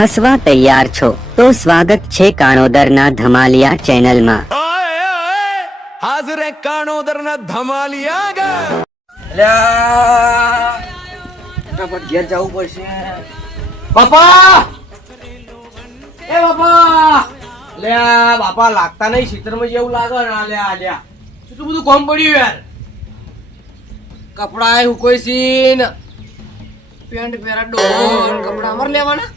હસવા તૈયાર છો તો સ્વાગત છે કાણોદરના ધમાલિયા ચેનલમાં. હાજર કાણોદરના ધમાલિયા ફટાફટ ઘેર જવું પડશે. બાપા એ બાપા લે બાપા લાગતા નહીં ક્ષેત્રમાં જેવું લાગે ને આલ્યા આલ્યા કેટલું બધું કોમ પડ્યું યાર. કપડા હુકોઈ સીન પેન્ટ પહેરા ડોન કપડા અમાર લેવાના.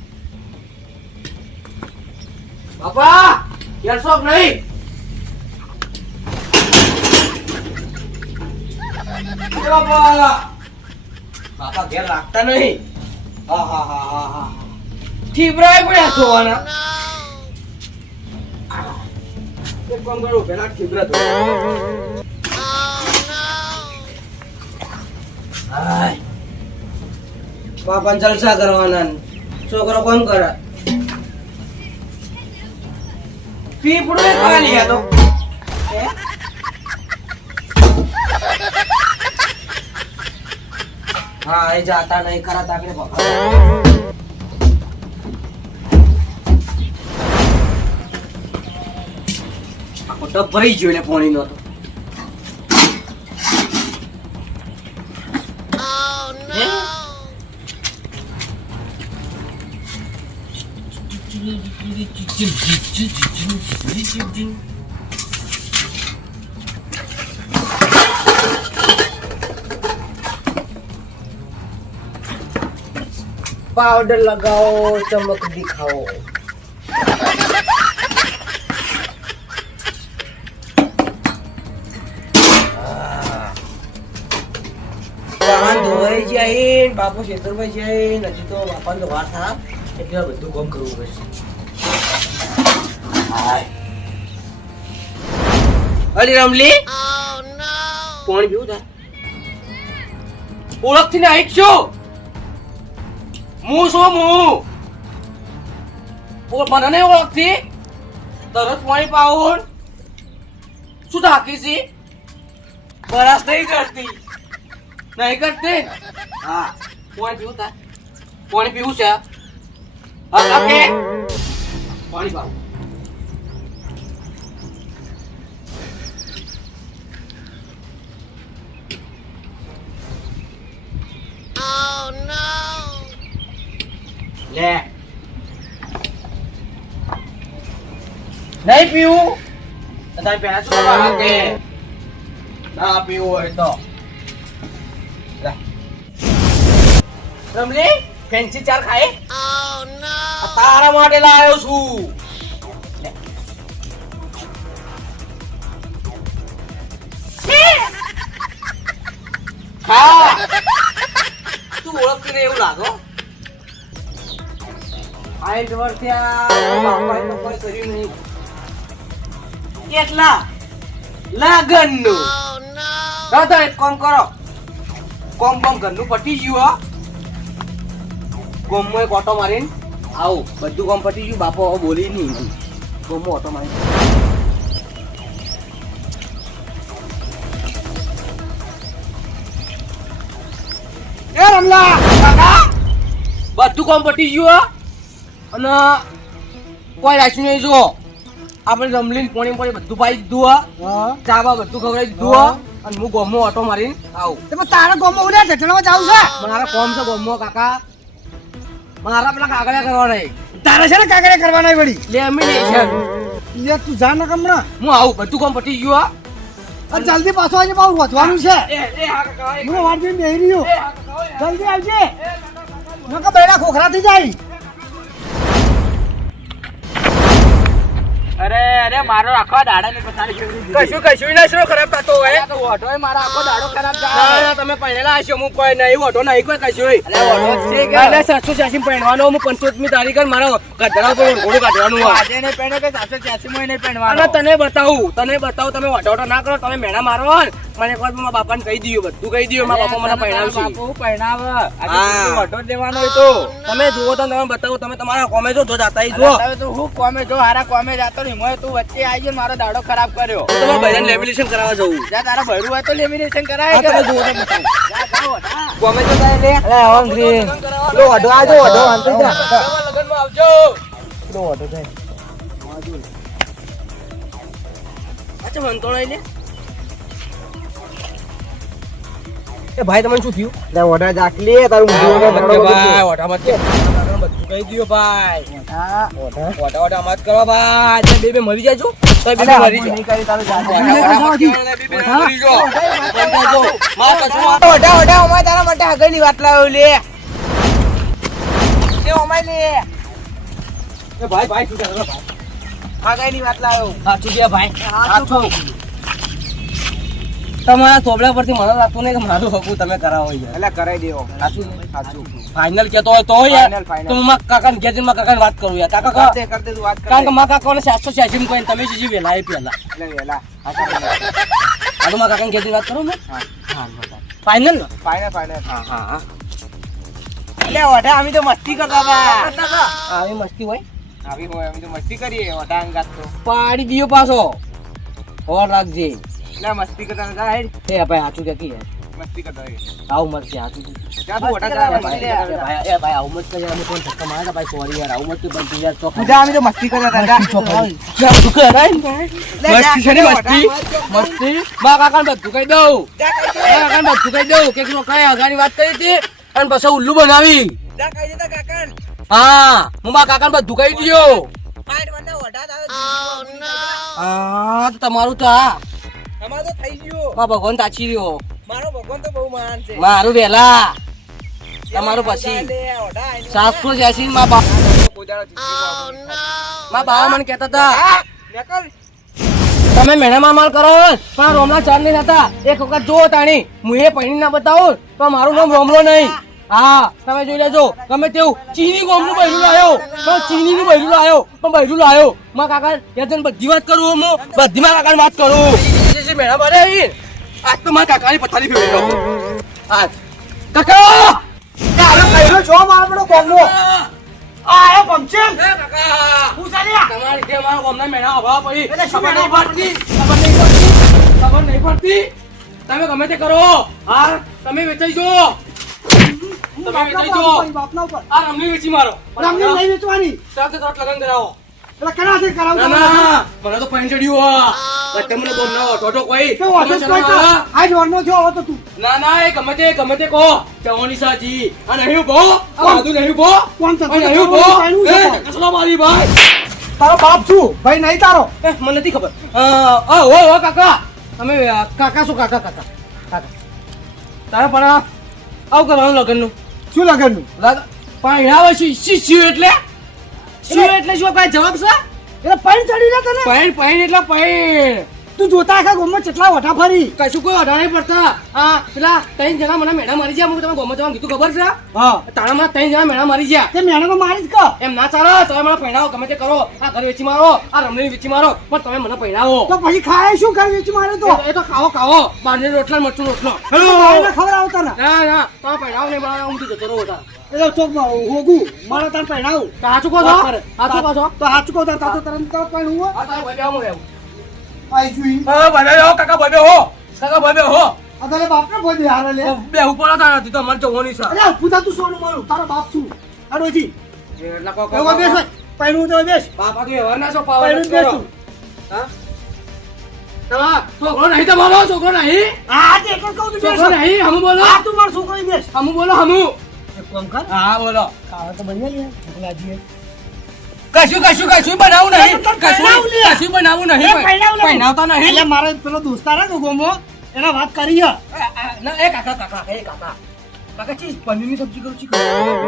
બાપા ઘેર શોખ નહીં. બાપા બાપા ઘેર રાખતા નહીં. હા હા હા હા હા થીબરાય પડ્યા ધોવાના. એક કામ કરો પેલા થીબરા ધો. હાય બાપા જલસા કરવાના છોકરો કોમ કરે. પીપડું ખાલી આ તો હા એ જાતા નહીં ખરા તાકડે પકડ. આખો ટપ ભરી ગયો એટલે પાણી નો તો. पाउडर लगाओ चमक दिखाओ. વાહન ધોવાઈ જાય બાપુ ખેતરમાં જાય હજી તો બાપાને તો વાર થાય એટલે બધું કામ કરવું પડશે. અલી રમલી કોણ પીવું થાય ઓળખથી ને આઈ છો હું શું હું મને નહીં ઓળખતી તરત પાણી પાવું શું થાકી છે બરાસ નહીં કરતી નહીં કરતી. હા પાણી પીવું તા પાણી પીવું છે. હા કે પાણી પાવું. લે નહીં પીવું તમે પેલા શું કરવા કે ના પીવું હોય તો રમલી ફેન્સી ચાર ખાય. તારા માટે લાવ્યો છું. ખા તું ઓળખતી નહીં એવું લાગો. આઈટ વર્ષ્યા બાપાએ તો કોઈ કર્યું નહીં. કેટલા લગનનું દાદા એક કામ કરો કોમ કોમ ઘરનું પટી ગયું. હો ગોમમાં એક ઓટો મારીને આવું બધું કામ પટી ગયું. બાપો હવે બોલી નહીં ગોમમાં ઓટો મારી. એ રમલા કાકા બધું કામ પટી ગયું. અને કોઈ રાખ્યું નહીં. જો આપણે રમલીને પોણી પોણી બધું પાઈ દીધું. ચાબા બધું ખવડાવી દીધું. અને હું ગોમમાં ઓટો મારીને આવું. તારા ગોમમાં ઉડ્યા ઢેઠણમાં જાવ છે. મારા કોમ છે ગોમમાં કાકા. મારા પેલા કાગળિયા કરવાના. તારે છે ને કાગળિયા કરવાના વળી લે અમે નહીં છે. તું જા ને કમણા હું આવું બધું કામ પટી ગયું. જલ્દી પાછો આજે બહુ વધવાનું છે. હું વાટ જોઈને બેહી રહ્યો. જલ્દી આવજે નકા બેડા ખોખરા થઈ જાય. અરે અરે મારો આખો દાડા ને પતાડી કશું ના શું ખરાબ થતો હોય. તો ઓટો મારા આખો દાડો ખરાબ ના ના તમે પહેલા હશો. હું કોઈ નહીં ઓટો નહીં કોઈ કશું. અરે 786 પહેરવાનો હું 75મી તારીખે મારો ગધરા પર ઘોડું કાઢવાનું. આજે નહીં પહેણો કે 786 માં નહીં પહેણવાનો. અને તને બતાવું તમે ઓટો ના કરો. તમે મેણા મારો મને કોઈ મારા બાપાને કહી દીધું, બધું કહી દીધું. મારા બાપા મને પહેરાવશે. બાપુ પહેરાવે. આજે હા. તું વઢો જ લેવાનો હોય તો. તમે જુઓ તો તમે બતાવો, તમે તમારા કોમે જો જાતા જો. હવે તું હું કોમે જો હારા કોમે જાતો નહીં. મોય તું વચ્ચે આવી ગયો ને મારો દાડો ખરાબ કર્યો. તમારા ભાઈને લેમિનેશન કરાવવા જવું. જા તારા ભરું હોય તો લેમિનેશન કરાય હા, કે? તમે જુઓ તો બતાવો. જા, જા, વઢા. કોમે તો જાય લે. અરે હંગરી. લો વઢો આજો, વઢો આંતરી જા. લગનમાં આવજો. લો વઢો જાય. અચ્છા મંતોળાઈ લે. એ ભાઈ તમને શું થયું? લે વઢા જાકલી તારું મુંડું ભાઈ વઢા મત કે. તારું બધું કહી દિયો ભાઈ. વઢા મત કરો ભાઈ. તમે બે મરી જાજો. તમે બે મરી જાઓ. નહીં કરી તારું જાજો. મરી જાઓ. માર કશું વઢા અમાય તારા માટે આગળની વાત લાવ્યો લે. એ અમાય લે. એ ભાઈ શું કરે ભાઈ? આગળની વાત લાવ્યો. સાચું કે ભાઈ? સાચું. તમારા થોબડા પરથી મને લાગતું નહીં કે મારું હકું તમે કરાવો યાર. એટલે કરાઈ દેવો. સાચું ફાઇનલ કેતો હોય તો યાર. તો હું મારા કાકાને ઘેર જઈને મારા કાકાને વાત કરું યાર. કાકા કરતે તું વાત કર. કારણ કે મારા કાકાને 786 માં કોઈને તમે જીજી વેલા એ પહેલા. એટલે વેલા. હા તો મારા કાકાને ઘેર જઈને વાત કરું ને. હા ફાઇનલ ને? ફાઇનલ. હા. એટલે વઢા અમે તો મસ્તી કરતા હતા. આવી મસ્તી હોય? આવી હોય અમે તો મસ્તી કરીએ વઢા અંગાત તો. પાડી દિયો પાછો. ઓર રાખજે. ના મસ્તી કરતા નતા હે. એ ભાઈ સાચું કે કી મસ્તી કરતા હે. આવ મત કે સાચું. ક્યાં તું વઢા કરા ભાઈ? એ ભાઈ આવ મત કે યાર અમે કોણ ધક્કા માર્યા ભાઈ સોરી યાર. આવ મત કે પણ યાર ચોક. જા અમે તો મસ્તી કરતા હતા. ચોક. જા તું કરાય ને ભાઈ. મસ્તી છે ને મસ્તી. બા કાકાને બધું કહી દઉં. કાકાને બધું કહી દઉં કે નો કઈ અગાની વાત કરી હતી અને પછી ઉલ્લુ બનાવી. જા કહી દેતા કાકાને. હા હું મારા કાકાને બધું કહી દીયો. હા તો તમારું તો આ અમારું તો થઈ ગયું. માં ભગવાન તાચી રહ્યો. મારો ભગવાન તો બહુ મહાન છે. મારું વેલા તમારું પછી 786 માં બાપ માં બા મને કહેતા હતા તમે મહેણામાં માલ કરો પણ રોમલા ચાર નહીં હતા. એક વખત જો તાણી હું એ પૈણી ના બતાવું તો મારું નામ રોમલો નહીં. હા તમે જોઈ લેજો. ગમે તેવું ચીની ગોમનું બૈરું લાયો પણ ચીની નું બૈરું લાયો પણ બૈરું લાયો. માં કાકા યાર બધી વાત કરું હું બધી માં કાકા વાત કરું. મેળા બને આજ તો મારા કાકાની પથારી ફેરવી દઉં. આજ કાકા જો મારો પેલો ગોમનો આયો પંચમ. કાકા હું ચાલ્યા તમારી કે મારો ગોમના મેળા હવા પડી ખબર નહીં પડતી. તમે ગમે તે કરો. હા તમે વેચાઈ જો. તમે વેચાઈ જો. આ રમણી વેચી મારો. રમણી નહીં વેચવાની. ચાલ તો લગન કરાવો. મને તો પાણી ચડ્યું. તમને ગોમના ઓટો કોઈ ના ના એ ગમે તે કહો જવાની સાજી અને નહીં કહો આદુ નહીં કહો કોણ નહીં કહો કસલા મારી ભાઈ તારો બાપ છું ભાઈ નહીં તારો મને નથી ખબર. ઓ કાકા તમે કાકા શું કાકા તારે પણ આવું કરવાનું લગનનું. શું લગનનું? પાણી શિષ્યું એટલે શું એટલે શું ભાઈ જવાબ છે? એટલે પાણી ચડી રહ્યા તને પાણી એટલે પાણી. તું જોતા આખા ગોમમાં કેટલા વઢા ફરી કશું કોઈ વઢા નહીં પડતા. હા પેલા 3 જણા મને મેળા મારી ગયા. તમે ગોમમાં જવાનું કીધું ખબર છે? હા તારા મને 3 જણા મેળા મારી ગયા. તે મેળા તો મારી જ કહો એમ ના ચાલો. તમે મને પહેરાવો ગમે તે કરો. આ ઘર વેચી મારો આ રમણી વેચી મારો પણ તમે મને પહેરાવો તો પછી ખાય શું ઘર વેચી મારે તો એ તો ખાવો બારને રોટલા મરચું રોટલો ખબર આવતા ના તમે પહેરાવો નહીં બનાવો હું જતો રહો હતા. એટલે ચોકમાં હોગું મારે તાર પહેરાવું તો હાચું કહો છો તો હાચું કહો તાર તરત પહેરવું હોય આ તારે ભાઈ આવું રહેવું આઈ જુઈ ભાઈ હો કાકા ભાઈ હો અતારે બાપને બોલી હારે લે બે ઉપર હતા નથી તો મને જોવાની છે. અરે પૂજા તું સોનું મારું તારો બાપ છું આડોજી એટલે કો બેસ પહેરવું તો બેસ બાપા તું એવા ના છો પાવર કરો. હા તમા છોકરો નહીં તમારો છોકરો નહીં. હા તે એક કહું તું છોકરો નહીં હમ બોલો. હા તું મારો છોકરો બેસ હમ બોલો હમ એક કામ કર. હા બોલો ખાવા તો બની લે ભૂખલાજી કશું બનાવું નહીં. કશું બનાવું નહીં. પહેરાવતા નહીં. એટલે મારે પેલો દોસ્તાર હતો ગોમો એના વાત કરી ના એ કાકા ચીજ પનીરની સબ્જી કરું છું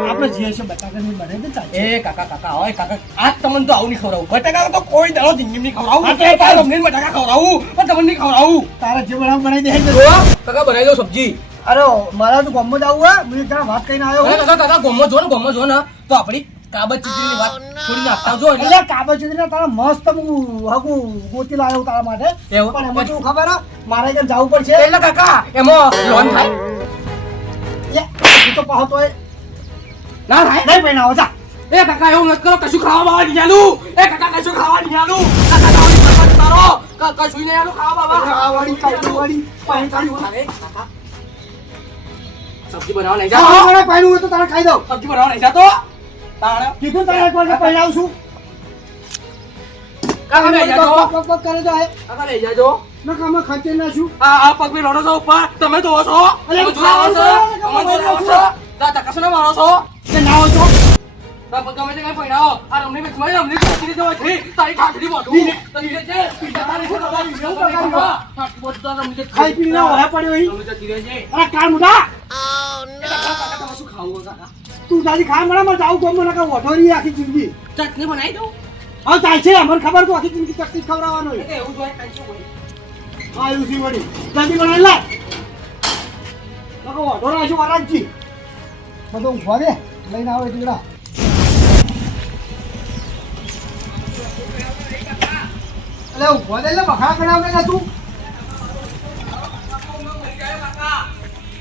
આપણે જે છે બટાકાની બને ને ચાલ. એ કાકા ઓય કાકા આજ તમને તો આવું નહીં ખવડાવું. બટાકા તો કોઈ દાડો જિંદગી નહીં ખવડાવું. બટાકા ખવડાવું પણ તમને નહીં ખવડાવું. તારે જે બનાવ બનાવી દે કાકા બનાવી દો સબ્જી. અરે મારા તો ગોમો જ આવું હે મને જરા વાત કહીને આવ્યો. કાકા ગોમો જો ને તો આપણી કાબત ચીજની વાત થોડી નાખતા જો એટલે એટલે કાબા ચીતરીને તારા મસ્ત હગું ગોતી લાવ્યો તારા માટે એવું? પણ એમાં કેવું ખબર હે? મારે ત્યાં જવું પડશે એટલે કાકા એમાં લોન થાય તું તો પાહો તોય ના થાય નહીં પહેણાવો જા એ કાકા એવું નથી કરો કશું ખાવા બાવા નહીં આલું એ કાકા કશું ખાવા નહીં આલું કાકા ગાવડી કાકા તારો કશું નહીં આલું ખાવા બાવા ખાવાડી કાઢી પાણી કાઢી અરે કાકા સબ્જી બનાવવા નહીં હા, જાતો મારે પહેણવું હોય તો તારે ખાઈ દઉં સબ્જી બનાવવા નહીં જાતો તાણે કીધું તારે એક વાર પહેણાવું છું કાકા લઈ જાજો પગ પગ કરે જાય કાકા લઈ જાજો ના કામમાં ખર્ચે નાખ્યું આ પગ બી લોડો છો ઉપર તમે તો છો તમે જોડાવો છો તમે જોડાવો છો દાદા કશું ના મારો છો કે ના હોય તો તમે ગમે તે કઈ પૈણાવો આ રમણી મેં તમારી રમણી કોચી દીધો છે તારી ઠાઠડી મોઢું તને જે પીઝા તારી છે તમારી એવું પગાર ઠાઠડી બોલતો રમણી ખાઈ પીને વહે પડ્યો અહીં રમણી જતી રહે છે અરે કાળ મુઢા કાકા તમે શું ખાવું કાકા તું તારી ખા મને માં જાવું કોમ મને કા વઢોરી આખી જિંદગી ચટણી બનાવી દઉં હા ચાલ છે મને ખબર તો આખી જિંદગી ચટણી ખવડાવવાનો હોય એવું જોઈએ કાંઈ શું હોય હા એવું સી વળી જલ્દી બનાવી લા નકો વઢોરા છો આરામથી બધું ઉભા રે લઈને આવે તીકડા અલે ઉભા રે લે બખા કરાવે ને તું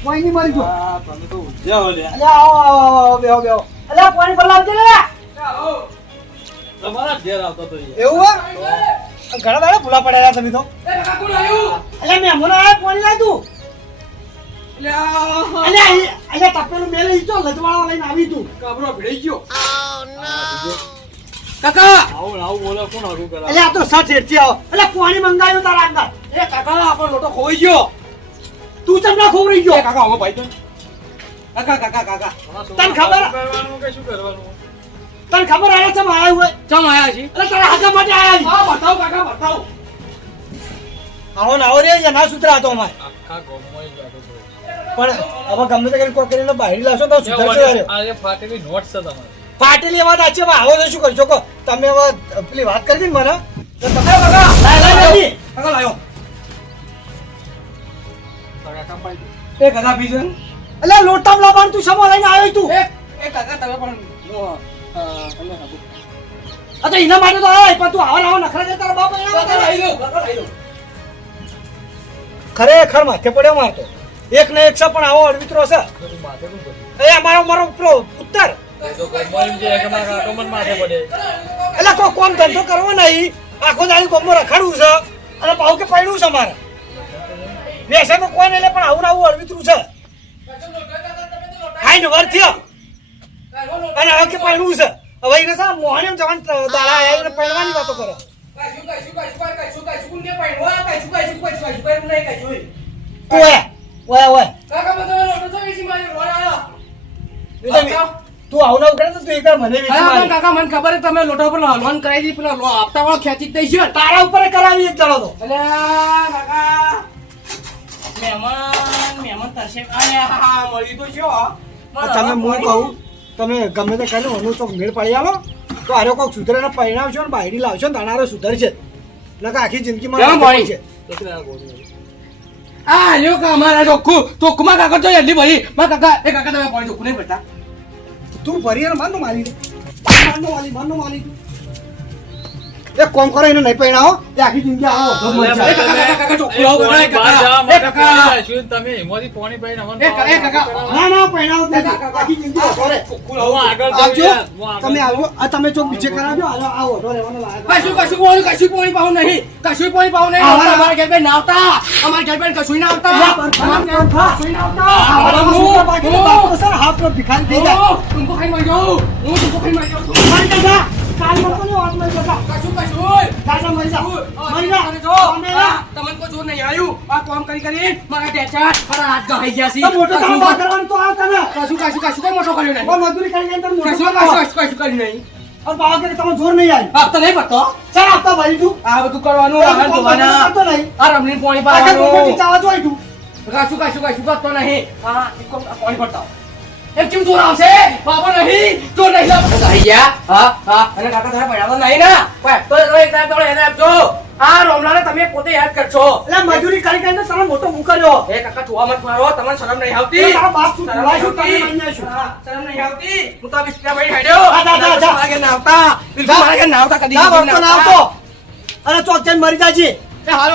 કોઈ નહીં મરી ગયો અલે આવો આવો આવો બેહો બેહો અલે પાણી પર લાવજે લે તમારા ઘેર આવતો તો એવું હે ઘણા દાડા ભૂલા પડ્યા તમે તો એ કાકા કોણ આવ્યું અલે મહેમાન આયા પાણી લાવ તું લે આ અલે અહીંયા તપેલું મેલે ઈ તો લજવાળા લઈને આવી તું કાબરો ભીડી ગયો કાકા આવું બોલો કોણ આગું કરા અલે આ તો સચ હેઠી આવો અલે પાણી મંગાવ્યું તારા અંદર એ કાકા આપણો લોટો ખોઈ ગયો તું ચમડા ખોવરી એ ગયો કાકા આવો ભાઈ તો કાકા કાકા કાકા તને ખબર કરવાનું કે શું કરવાનું તને ખબર આયા છે આયા હોય ચમ આયા છે અલે તારા હાથા માટે આયા છે હા બતાવ કાકા બતાવ આવો ના આવો રે ના સુધરા હતો અમારે આખા ગોમમાં જ વાતો છે પણ હવે ગમે તે કરીને કોઈ કરીને બહાર લાવશો તો સુધરશે રે આ ફાટેલી નોટ છે તમારે પાટેલી વાત આ છે આવો તો શું કરશો કો તમે હવે પેલી વાત કરી ને મને તો તમે કાકા લાય જલ્દી કાકા લાયો કાકા પાઈ એ કાકા બીજન અલે લોટામ લાવવાનું તું સમો લઈને આવ્યો તું એ કાકા તમે પણ તમે હાબુ આ તો એના માટે તો આવ્યો પણ તું આવા નખરા દે તારા બાપ એના કાકા માટે લઈ લો કાકા લઈ લો ખરેખર માથે પડ્યો મારતો એક ને એક છે પણ આવો અડવિત્રો છે બધું માથે શું કર્યું એ મારો પેલો ઉત્તર તો ગોમમાં એમ છે કે મારા કાકો મને માથે પડે એટલે કોઈ કોમ ધંધો કરવો નહીં આખો દાડી કોમમાં રખાડવું છે અને પાછું કે પડ્યું છે મારે વેસે તો કોઈ નહીં લે પણ આવું અડવિત્રું છે હાઈ ને વર થયો અને હવે કે પડ્યું છે હવે એને સા મોહન એમ જવાન દાડા આયા એને પડવાની વાતો કરે ઓય તું આવું ના કરે તો તું એકવાર મને વેચી મારી. કાકા મને ખબર છે તમે લોટા ઉપર લોન કરાવી દી પેલા હપ્તા વાળો ખેંચી જ દઈશું તારા ઉપર કરાવી એક જણો તો અલે કાકા મહેમાન તરસે અરે હા મળી તો છો તમે હું કહું તમે ગમે તે કરીને ઓનું ચોક મેળ પાડી આવો તો આરો કોઈક સુધરેને પરિણાવશો ને બાયડી લાવશો ને તાણારો સુધરશે નકર આખી જિંદગીમાં કેમ ભાઈ? છે આ લ્યો કા અમારા ચોખ્ખું કાકા તો એટલી ભરી મારા કાકા એ કાકા તમે પાણી ચોખ્ખું નહીં ભરતા તું ભરી અને માનનો માલી માનનો માલી એક કોમ કરો એને નહીં પહેણાવો એ આખી જિંદગી આવો એ કાકા ચોખ્ખું લાવો કાકા એ કાકા તમે એમાંથી પાણી પાઈને એ કાકા ના પહેણાવો જ નથી. આખી જિંદગી આવો રે. ચોખ્ખું લાવો આગળ આવજો હું તમે આવો આ તમે ચોક બીજે કરાવજો આવો આવો ઓઢો રહેવાનો લાગે. કશું પાણી પાવું નહીં અમારા ઘેર ના આવતા અમારા ઘેર કશું ના આવતા હાથ પર ભિખારી થઈ જાય तुमको खाई मर जाओ હું तुमको खाई मर जाओ મરી જા કાલ માં કોને વાત મરી જા કશું દાદા મરી જા મરી જા અમે તમને કોઈ જોર નહીં આવ્યું આ કામ કરી મારા ટેચા મારા હાથ ગહાઈ ગયા છે તો મોટો કામ કરવાનું તો આવતા ને કશું કોઈ મોટો કર્યો નહીં કોઈ મજૂરી કરી જાય તો મોટો કશું કામ કર્યું નહીં और बाबा के તમે જોર નહીં આવી આપતા નહીં પડતો ચાલ આપતા ભરી તું આ બધું કરવાનું આ ધોવાના કરતો નહીં આ રમણીને પાણી આગળ પાવાનું ચાવા જોઈ તું કશું કરતો નહીં હા પાણી પડતા એમ કેમ ચોર આવશે બાપો નહીં ચોર નહીં લાવતો થઈ ગયા હા અને કાકા તારા પૈણામાં નહીં ના તો એક ટાઈમ તો એને આપજો આ રોમલાને તમે પોતે યાદ કરશો એટલે મજૂરી કરી કરીને તને મોટો મૂક્યો. એ કાકા ઠુવા મત મારો તમને શરમ નહીં આવતી એ તારા બાપ શું શરમ ઠુવા શું નહીં તને માન્યા છું? હા, શરમ નહીં આવતી હું તો આ બિસ્કિટા ભાઈ હેડ્યો જા, જા, જા, જા. મારા ઘેર ના આવતા બિલકુલ મારા ઘેર ના આવતા કદી જા, કદી વળતો ના આવતો. અને ચોક જઈને મરી જાજે. એ હાલો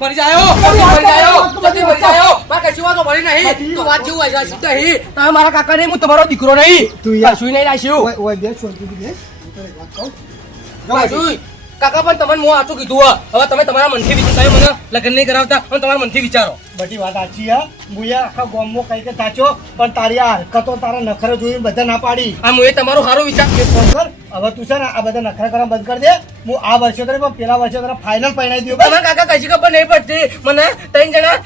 મરી જાયો મરી જાયો જલ્દી મરી જાયો મારા કશી વાતો મરી નહીં તું વાત જેવું હોય છે નહીં તમે મારા કાકા નહીં હું તમારો દીકરો નહીં તું યાર. કશું નહીં રાખ્યું ઓય બે શાંતિથી બે. હું તને એક વાત કહું. કશું કાકા પણ તમને હું આચું કીધું હો. હવે તમે તમારા મનથી વિચારો તમે મને લગ્ન નહીં કરાવતા પણ તમારા મનથી વિચારો બધી વાત સાચી હે. હું યાર આખા ગામમાં કઈ કે સાચો પણ તારી આ હરકતો તારા નખરે જોઈને બધા ના પાડી. આ હું એ તમારો સારો વિચાર એક કામ કર, હવે તું છે ને આ બધા નખરા કરવા બંધ કરી દે. હું આ વર્ષે તને પણ પેલા વર્ષે તને ફાઇનલ પહેરાવી દઉં. બસ. તમારા કાકા કશી ખબર નહીં પડતી મને 3 જણા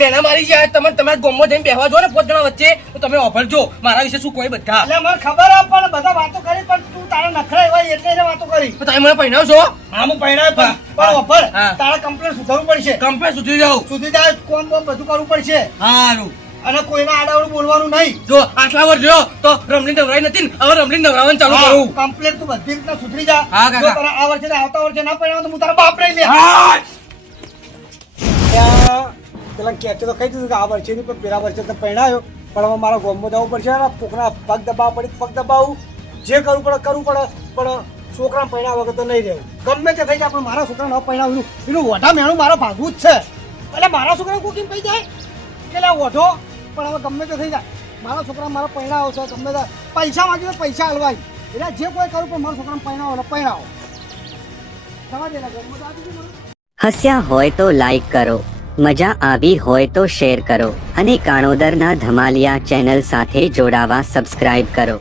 મેણા મારી જાય તમે તમારા ગોમમાં જઈને બેહવા જો ને 5 જણા વચ્ચે તો તમે ઓફરજો મારા વિશે શું કોઈ બધા એટલે મને ખબર હે પણ બધા વાતો કરી પણ તું તારા નખરા એવા એટલે એને વાતો કરી. તો તમે મને પહેરાવશો હા હું પહેરાવે હા, પણ ઓફર હા. તારા કમ્પ્લેટ સુધારવું પડશે. કમ્પેર સુધી જાઓ સુધી જાય કોમ બોમ બધું કરવું પડશે સારું અને કોઈના આડાવડું બોલવાનું નહીં. જો આટલા વર્ષ રહ્યો તો રમણી નવરાઈ નથી ને હવે રમણી નવરાવાનું ચાલુ કરું કમ્પ્લેટ તું બધી રીતના સુધરી જા. હા, કાકા. જો તારા આ વર્ષે ને આવતા વર્ષે ના પહેરાવે તો હું તારા બાપ લઈ લે. હા ત્યાં પેલા કહેતો તો કહી દીધું કે આ વર્ષે નહીં પણ પેલા વર્ષે તો પહેણાયો પણ હવે મારા ગોમમાં જવું પડશે અને કોકના પગ દબાવવા પડી પગ દબાવું જે કરવું પડે પણ છોકરા પહેણા વગર તો નહીં રહેવું. ગમે તે થઈ જાય પણ મારા છોકરા ન પહેણાવું એનું ઓઢા મેણું મારા ભાગવું જ છે. એટલે મારા છોકરા કોકીને પડી જાય કે લે ઓઢો પણ હવે ગમે તે થઈ જાય મારા છોકરા મારા પહેણાવો છે ગમે તે પૈસા માંગી તો પૈસા હલવાય એટલે જે કોઈ કરું પણ મારા છોકરાને પહેણાવો એટલે પહેણાવો. જવા દે ગમત આપી દે મને. હસ્યા હોય તો લાઈક કરો, મજા આવી હોય તો શેર કરો અને કાણોદરના ધમાલિયા ચેનલ સાથે જોડાવા સબસ્ક્રાઇબ કરો.